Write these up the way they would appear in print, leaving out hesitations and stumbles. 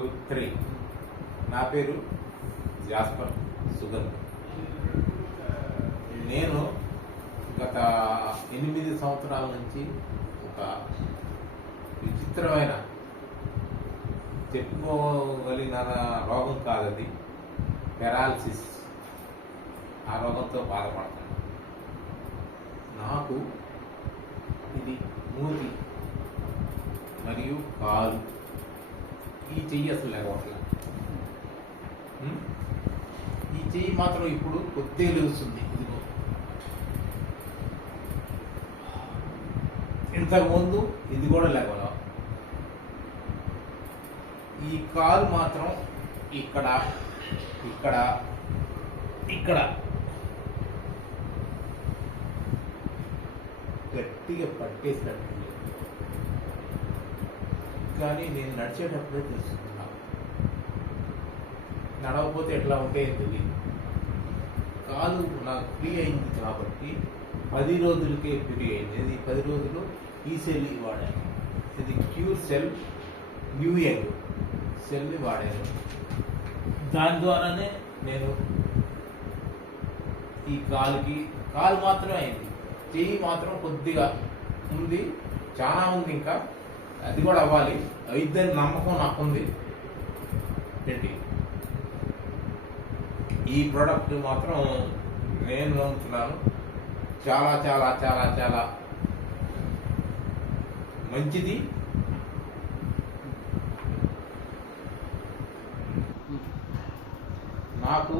2, 3. నా పేరు జాస్పర్ సుగంధ్. నేను గత 8 సంవత్సరాల నుంచి ఒక విచిత్రమైన చెప్పుకోగలిగిన రోగం కాదది, పెరాలసిస్. ఆ రోగంతో బాధపడుతున్నాను. నాకు ఇది మూతి మరియు కాలు, ఈ చెయ్యి అసలు లేకపోవట్లేదు. ఈ చెయ్యి మాత్రం ఇప్పుడు కొద్దిగా లేస్తుంది. ఇదిగో ఇంతకుముందు ఇది కూడా లేకపోవడం. ఈ కాలు మాత్రం ఇక్కడ ఇక్కడ ఇక్కడ గట్టిగా పట్టేసినట్టు, కానీ నేను నడిచేటప్పుడే తెలుసుకున్నా. నడవకపోతే ఎట్లా ఉంటే తెలియదు. కాలు నాకు ఫ్రీ అయింది కాబట్టి 10 రోజులకే ఫ్రీ అయింది. ఇది 10 రోజులు ఈ సెల్ వాడాను. ఇది క్యూర్ సెల్, న్యూయంగ్ సెల్ని వాడాను. దాని ద్వారానే నేను ఈ కాలు మాత్రమే అయింది. చెయ్యి మాత్రం కొద్దిగా ఉంది, చాలా ఉంది, ఇంకా అది కూడా అవ్వాలి. అయిద్దని నమ్మకం నాకుంది. ఏంటి ఈ ప్రోడక్ట్ మాత్రం నేను నమ్ముతున్నాను. చాలా చాలా చాలా చాలా మంచిది. నాకు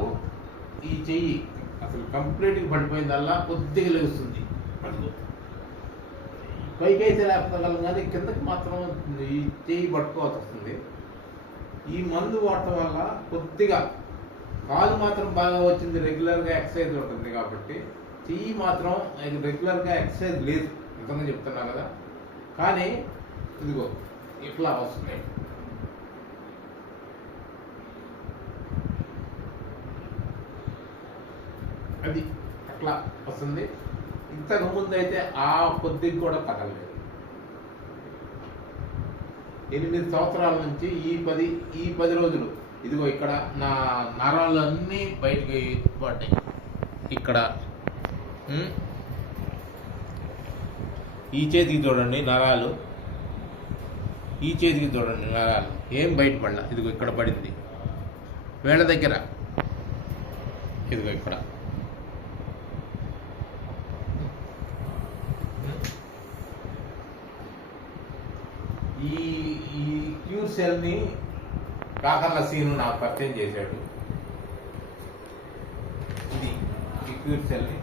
ఈ చెయ్యి అసలు కంప్లీట్గా పడిపోయిందల్లా కొద్దిగా లేస్తుంది. పైకైతే లేకపోగలం, కానీ కిందకి మాత్రం ఈ చెయ్యి పట్టుకోవాల్సి వస్తుంది. ఈ మందు వాడటం వల్ల కొద్దిగా కాలు మాత్రం బాగా వచ్చింది. రెగ్యులర్గా ఎక్సర్సైజ్ ఉంటుంది కాబట్టి చెయ్యి మాత్రం రెగ్యులర్గా ఎక్సర్సైజ్ లేదు, నిజంగా చెప్తున్నా కదా. కానీ ఇదిగో ఇట్లా వస్తుంది. అది అట్లా వస్తుంది. ఇంతకు ముందు అయితే ఆ కొద్దిగా కూడా తగలేదు. 8 సంవత్సరాల నుంచి ఈ 10 రోజులు ఇదిగో ఇక్కడ నా నరాలన్నీ బయటకు పడ్డాయి. ఇక్కడ ఈ చేతికి చూడండి నరాలు, ఈ చేతికి చూడండి నరాలు ఏం బయటపడలా. ఇదిగో ఇక్కడ పడింది, వేళ్ళ దగ్గర, ఇదిగో ఇక్కడ. ఈ క్యూర్ సెల్ని కాకర్ల సీను నాకు పరిచయం చేశాడు. ఇది ఈ క్యూర్ సెల్ని